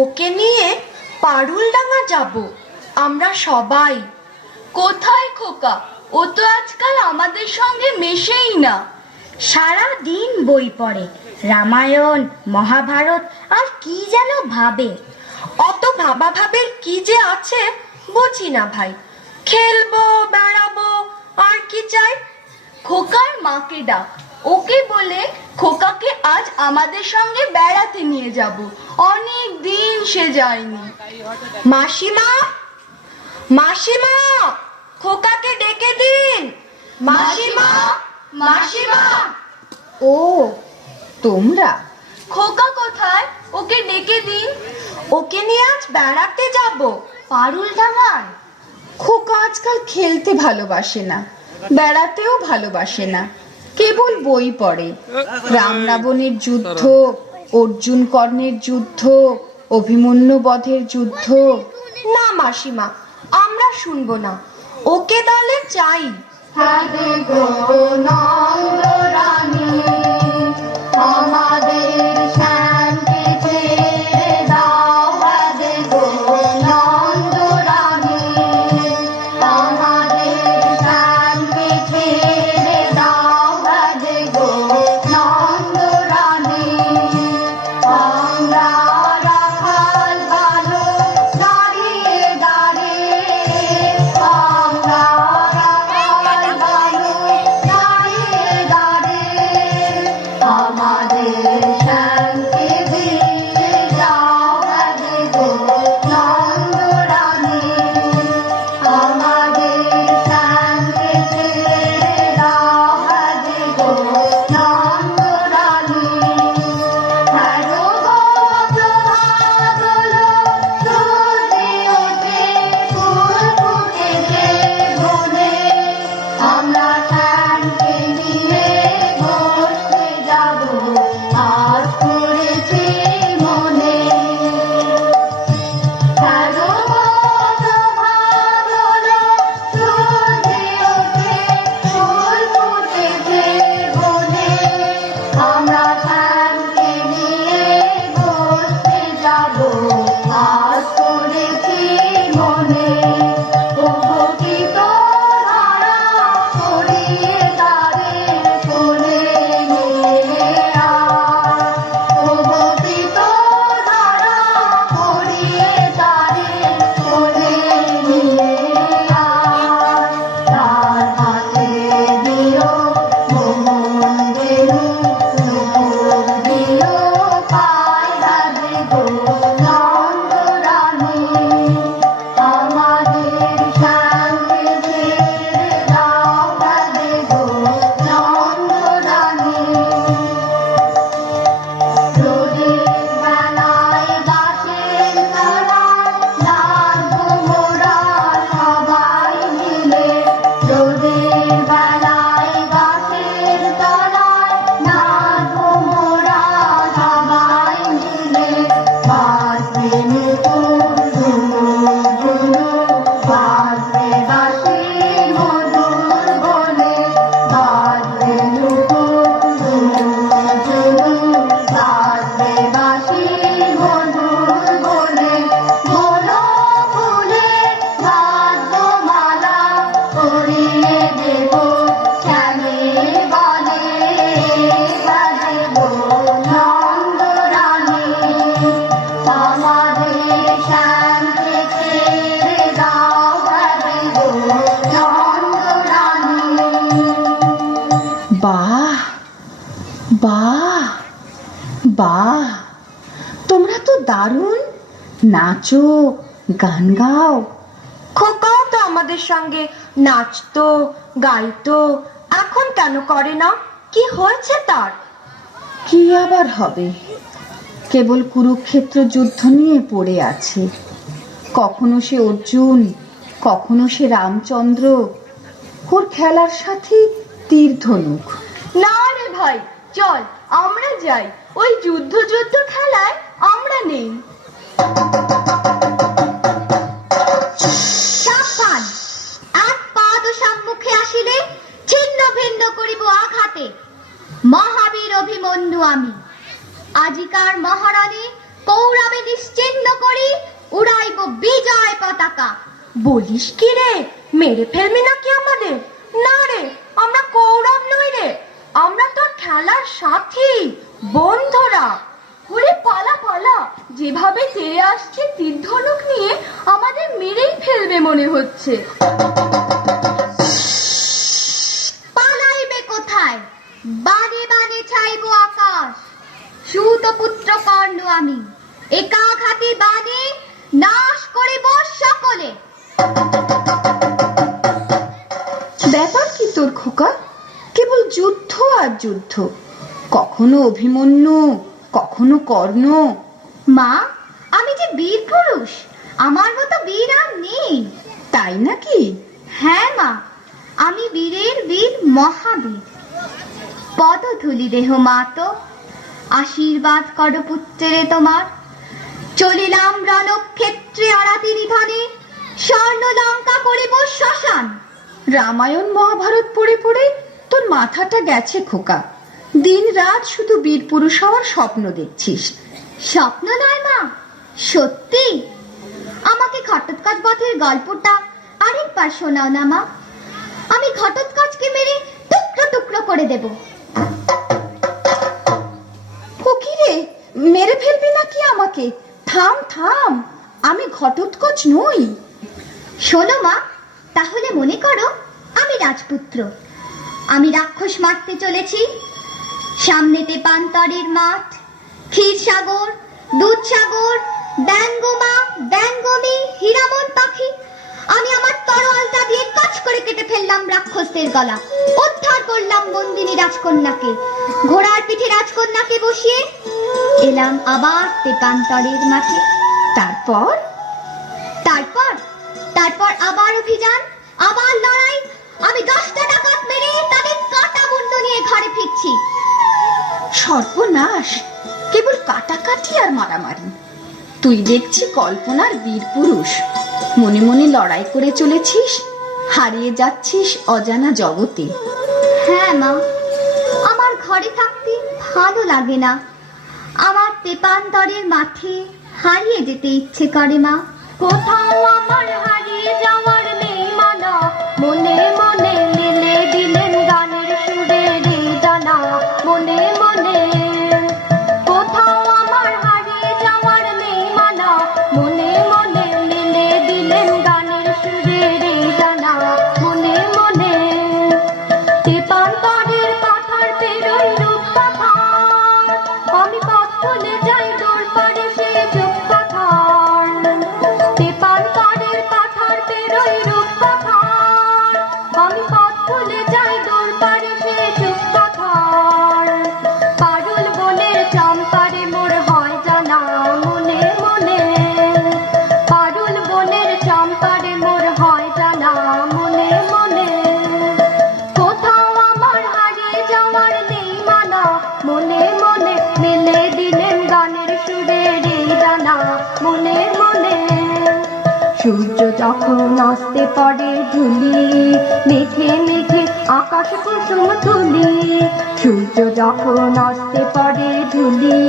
ওকে নিয়ে পারুলডাঙ্গা যাব আমরা সবাই। কোথায় খোকা? ও তো আজকাল আমাদের সঙ্গে মেশেই না। সারা দিন বই পড়ে, রামায়ণ মহাভারত আর কি যেন ভাবে। অত ভাবা ভাবের কি যে আছে বুঝি না ভাই। খেলবো বেড়াবো আর কি চাই। খোকার মাকে ডাক, ওকে বলে খোকাকে আজ আমাদের সঙ্গে বেড়াতে নিয়ে যাব। অনেক দিন সে যায়নি। মাসিমা, মাসিমা, খোকাকে ডেকে দিন। মাসিমা, মাসিমা। ও তোমরা? খোকা কোথায়? ওকে ডেকে দিন। ওকে নিয়ে আজ বেড়াতে যাব পারুলডাঙ্গায়। খোকা আজকাল খেলতে ভালোবাসে না, বেড়াতেও ভালোবাসে না, কেবল বই পড়ে। রাম রাবণের যুদ্ধ, অর্জুন কর্ণের যুদ্ধ, অভিমন্যু বধের যুদ্ধ। না মাসিমা, আমরা শুনবো না। ওকে দলে চাই। আমাদের শ্যামকে ছেড়ে দাও, হাদে গো নন্দ রানী। আমাদের শ্যামকে ছেড়ে দাও, হাদে গো নন্দ রানী। আমরা রাখাল ভালো দাঁড়িয়ে দাঁড়িয়ে, আমরা রাখাল ভালো দাঁড়িয়ে দাঁড়িয়ে। আমাদের শ্যামকে দিয়ে যাও, হাদে গো নন্দ রানী। আমাদের শ্যামকে ছেড়ে দাও, হাদে গো নন্দ রানী। হ্যালো গো তোমরা তো দারুণ নাচো, গান গাও। খোকাও তো আমাদের সঙ্গে নাচতো গাইতো, এখন কেন করে না? কি হয়েছে তার? কি আবার হবে, কেবল কুরুক্ষেত্র যুদ্ধ নিয়ে পড়ে আছে। কখনো সে অর্জুন, কখনো সে রামচন্দ্র, ওর খেলার সাথে তীর ধনুক। না রে ভাই, চল আমরা যাই, ওই যুদ্ধ খেলায় আমরা নেই। সাবধান, এক পাদ সম্মুখে আসিলে ছিন্ন ভিন্ন করিব আঘাতে। মহাবীর অভিমন্যু আমি, আজিকার মহারানী কৌরবে নিশ্চিহ্ন করি উড়াইব বিজয় পতাকা। বলিস কি রে, মেরে ফেলবি নাকি আমাদের? না রে, আমরা কৌরব নই রে, আমরা তোর খেলার সাথী, বন্ধুরা। ওরে পালা পালা, যেভাবে তেড়ে আসছে তীর ধনুক নিয়ে আমাদের মেরেই ফেলবে মনে হচ্ছে। পালাইবে কোথায়? বানে বানে ছাইব আকাশ। সুত পুত্র কর্ণ আমি, একাঘাতে বানে নাশ করিব সকলে। ব্যাপার কি তোর খোকা? কেবল যুদ্ধ আর যুদ্ধ, কখনো অভিমন্যু, কখনো কর্ণ। মা, আমি যে বীর পুরুষ, আমার মতো বীর আর নেই। তাই নাকি? হ্যাঁ মা, আমি বীরের বীর মহাবীর। পদধূলি দেহ মাতো, আশীর্বাদ করো পুত্রে তোমার। চলিলাম রণক্ষেত্রে আরাতি নিধনে, স্বর্ণ লঙ্কা করিব শ্মশান। রামায়ণ মহাভারত পড়ে পড়ে তোর মাথাটা গেছে খোকা। দিন রাত শুধু বীর পুরুষ হওয়ার স্বপ্ন দেখছিস। স্বপ্ন নয় মা, সত্যি। আমাকে ঘটোৎকচ বধের গল্পটা আরেকবার শোনাও না মা, আমি ঘটোৎকচকে মেরে টুকরো টুকরো করে দেব। ও কি রে, মেরে ফেলবি নাকি আমাকে? থাম থাম, আমি ঘটোৎকচ নই। শোনো মা, তাহলে মনে করো আমি রাজপুত্র, আমি রাক্ষস মারতে চলেছি। সামনে তেপান্তরের মাঠ, ক্ষীরসাগর, দুধসাগর, ব্যঙ্গমা, ব্যঙ্গমী, হীরামন পাখি। আমি আমার তরোয়ালটা দিয়ে কাজ করে কেটে ফেললাম রাক্ষসদের গলা, উদ্ধার করলাম বন্দিনী রাজকন্যাকে, ঘোড়ার পিঠে রাজকন্যাকে বসিয়ে এলাম আবার তেপান্তরের মাঠে। তারপর তারপর তারপর আবার অভিযান, আবার লড়াই। আমি 10টা ডাকাত মেরে তাদের কাটা মুন্ডু নিয়ে ঘরে ফিরছি। সর্বনাশ, কেবল কাটাকাটি আর মারামারি। তুই দেখছি কল্পনার বীর পুরুষ, মনে মনে লড়াই করে চলেছিস, হারিয়ে যাচ্ছিস অজানা জগতে। হ্যাঁ মা, আমার ঘরে থাকতে ভালো লাগে না, আমার তেপান্তরের মাঠে হারিয়ে যেতে ইচ্ছে করে মা। কোথাও আমার হারিয়ে যাওয়ার নেই মানা, মনে মনে মেলে দিলেন গানের সুরে রে জানা। মনে মনে কোথাও আমার হারিয়ে যাওয়ার নেই মানা, মনে মনে মেলে দিলেন গানের সুরে রে জানা। মনে মনে তেপান্তরের পাথার পেরোই রূপ পাথার, আমি পথ ভুলে যাই দূর পারে সে চুপ পাথার। তেপান্তরের পাথার পেরোই রূপ পাথার, আমি পথ ভুলে যাই দূর পারে সে চুপ পাথার। পারুল বনের চম্পারে মোর হয় জানা, মনে মনে পারুল বনের চম্পারে মোর হয় জানা। মনে মনে কোথাও আমার হারিয়ে যাওয়ার নেই মানা, মনে মনে মেলে দিলেন গানের সুরে রে জানা। মনে মনে সূর্য যখন অস্তে পড়ে ধুলি, মেঘে মেঘে আকাশ কুসুম তুলি। সূর্য যখন অস্তে পড়ে ধুলি,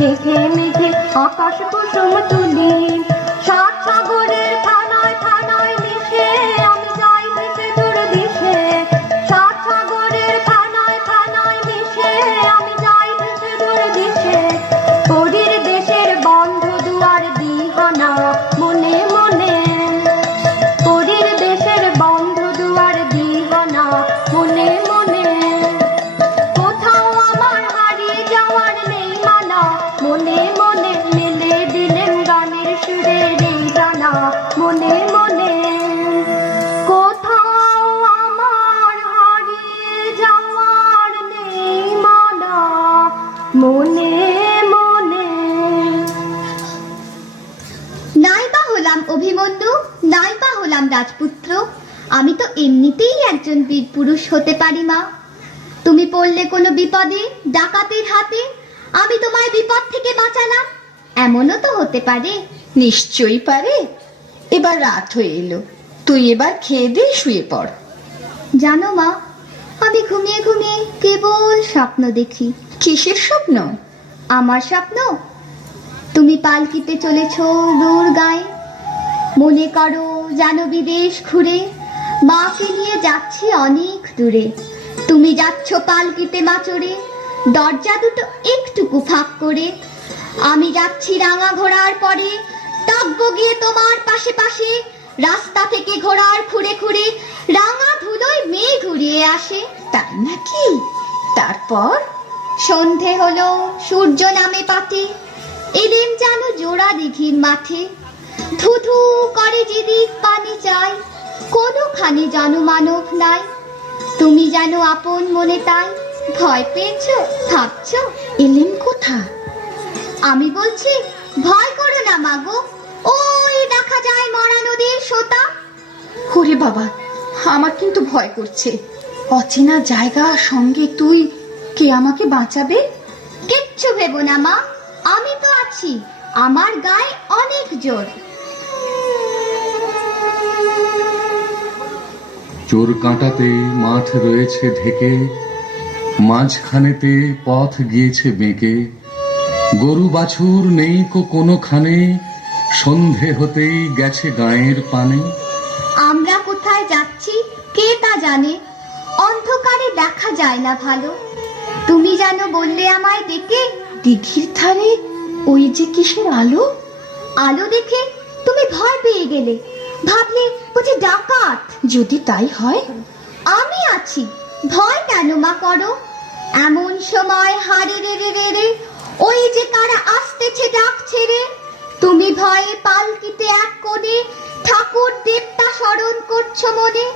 মেঘে মেঘে আকাশ কুসুম তুলি। সাত সাগরের থানায় থানায় মিশে আমি যাই ভেসে দূর দিশে। সাত সাগরের থানায় থানায় মিশে আমি যাই ভেসে দূর দিশে। পরীর দেশের বন্ধ দুয়ার দিহানা, মনে মনে পরীর দেশের বন্ধ দুয়ার দিহানা। মনে মনে কোথাও আমার হারিয়ে যাওয়ার নেই মানা, মনে মনে মেলে দিলেন গানের সুরে রে জানা মনে মনে। কোথাও আমার হারিয়ে যাওয়ার নেই মানা মনে মনে। নাই বা হলাম অভিমন্যু, নাই বা হলাম রাজপুত্র, আমি তো এমনিতেই একজন বীর পুরুষ হতে পারি মা। তুমি পড়লে কোনো বিপদে, ডাকাতের হাতে, আমি তোমায় বিপদ থেকে বাঁচালাম, এমনও তো হতে পারে। নিশ্চয়ই পারে। এবার রাত হয়ে এলো, তুই এবার খেয়ে দিয়ে শুয়ে পড়। জানো মা, আমি ঘুমিয়ে ঘুমিয়ে কেবল স্বপ্ন দেখি। কিসের স্বপ্ন? আমার স্বপ্ন, তুমি পালকিতে চলেছ দূর গায়ে, মনে করো যেন বিদেশ ঘুরে, মাকে নিয়ে যাচ্ছি অনেক দূরে। তুমি যাচ্ছ পালকিতে মাচড়ে, দরজা দুটো একটুকু ফাঁক করে। আমি যাচ্ছি রাঙা ঘোড়ার পরে, তব্য গিয়ে তোমার পাশে পাশে। রাস্তা থেকে ঘোড়ার খুঁড়ে খুঁড়ে রাঙা ধুলোয় মেয়ে ঘুরিয়ে আসে। তাই নাকি? তারপর? সন্ধে হলো, সূর্য নামে পাটে, এলেম যেন জোড়া দিঘির মাঠে। ধু ধু করে যেদিক পানি চাই, কোনোখানে জনমানব নাই। তুমি যেন আপন মনে তাই, ভয় পেয়েছো ভাবছো এলেন কোথা? আমি বলছি ভয় করো না মাগো, ওই দেখা যায় মরা নদীর সোতা। ওরে বাবা, আমার কিন্তু ভয় করছে। অচেনা জায়গা, সঙ্গে তুই, কে আমাকে বাঁচাবে? কিচ্ছু ভেবো না মা, আমি তো আছি, আমার গায়ে অনেক জোর। চোর কাঁটাতে মাঠ রয়েছে ঢেকে, মাঝখানেতে পথ গিয়েছে বেঁকে। গরু বাছুর নেই কোনোখানে, সন্ধে হতেই গেছে গায়ের পানে। আমরা কোথায় যাচ্ছি কে তা জানে, অন্ধকারে দেখা যায় না ভালো। তুমি যেন বললে আমায় ডেকে, দিঘির ধারে ওই যে কিসের আলো? আলো দেখে তুমি ভয় পেয়ে গেলে, ভাবলে বুঝি ডাকাত। যদি তাই হয়? আমি আছি, ভয় কেন মা করো? এমন সময় হারে রে রে রে রে, ওই যে কারা আসতেছে ডাক ছেড়ে। তুমি ভয়ে পালকিতে এক কোণে, ঠাকুর দেবতা স্মরণ করছো মনে।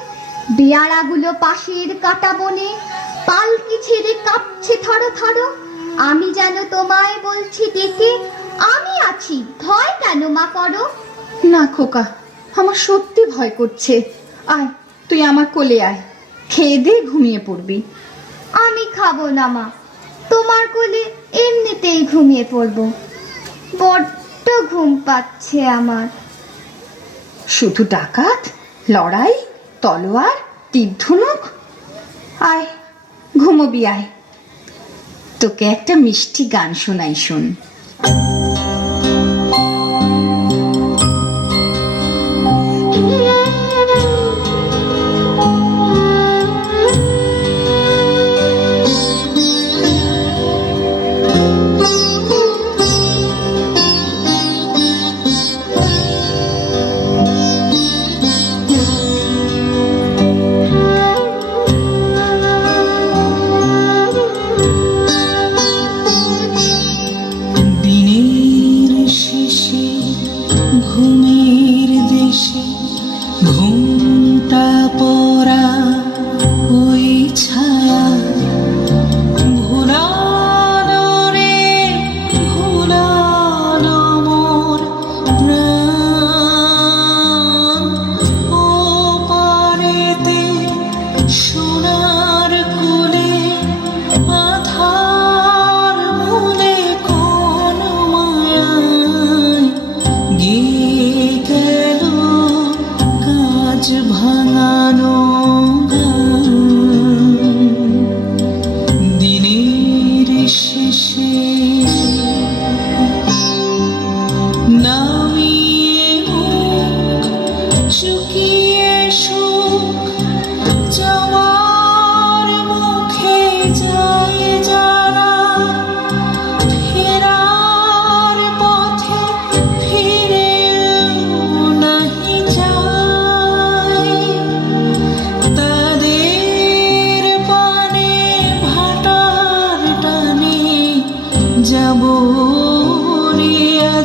বেয়ারাগুলো পাশের কাটা বনে, পালকি ছেড়ে কাঁপছে থরো থরো। আমি যেন তোমায় বলছি ডেকে, আমি আছি, ভয় কেন মা করো? না খোকা, আমার সত্যি ভয় করছে। আয়, তুই আমার কোলে আয়, খেয়ে দিয়ে ঘুমিয়ে পড়বি। আমি খাবো না মা, তোমার কোলে এমনিতেই ঘুমিয়ে পড়বো। বড্ড ঘুম পাচ্ছে আমার। শুধু ডাকাত, লড়াই, তলোয়ার, তীর ধনুক? আয়, ঘুমোবি আয়। তোকে একটা মিষ্টি গান শোনাই, শোন।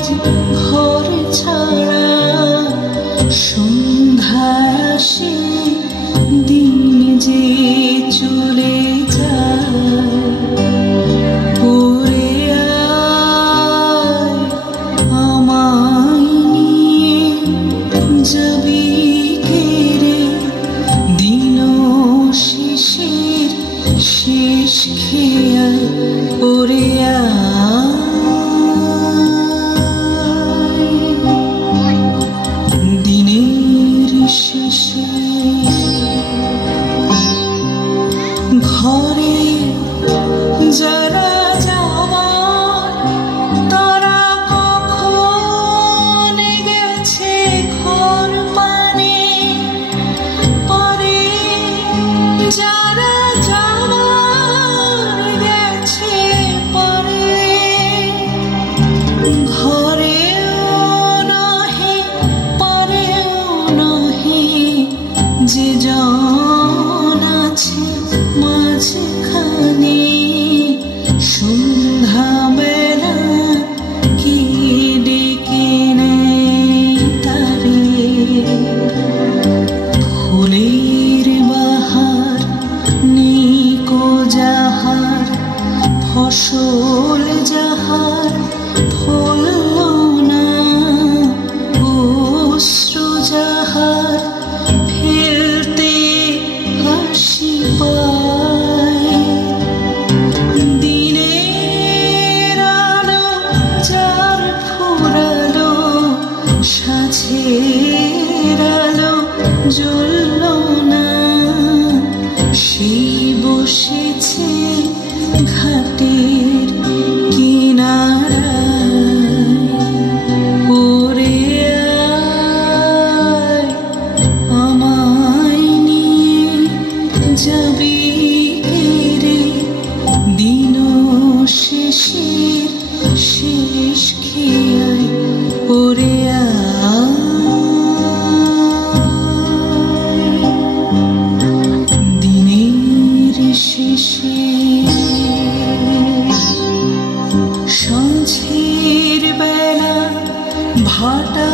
আজ ঘর ছাড়া সন্ধ্যা আসে দিন যে চলে যায় ওরে আয় আমায় নিয়ে যাবি কেড়ে দিন শেষের শেষ খেয়া ওরে দিনের শেষে ঘরে যারা যাওয়ার তারা কখন গেছে ঘর মানে পরে যারা যাওয়ার গেছে পরে ঘরেও নহে পরেও নহে যে জন আছে মাঝখানে সন্ধ্যাবেলা কে ডেকে নেয় তারে ফুলের বাহার নিকো যাহার ফসল যাহার ফলল না অশ্রু যাহার ফেলতে হাসি পায় দিনের আলো যার ফুরালো সাঝের আলো জ্বলল না সেই বসেছে ঘাটের কিনারায় ওরে আয় আমায় নিয়ে যাবি রে দিন শেষের শেষ খেয়ায় ওরে দিনের শেষে সন্ধ্যের বেলা ভাটা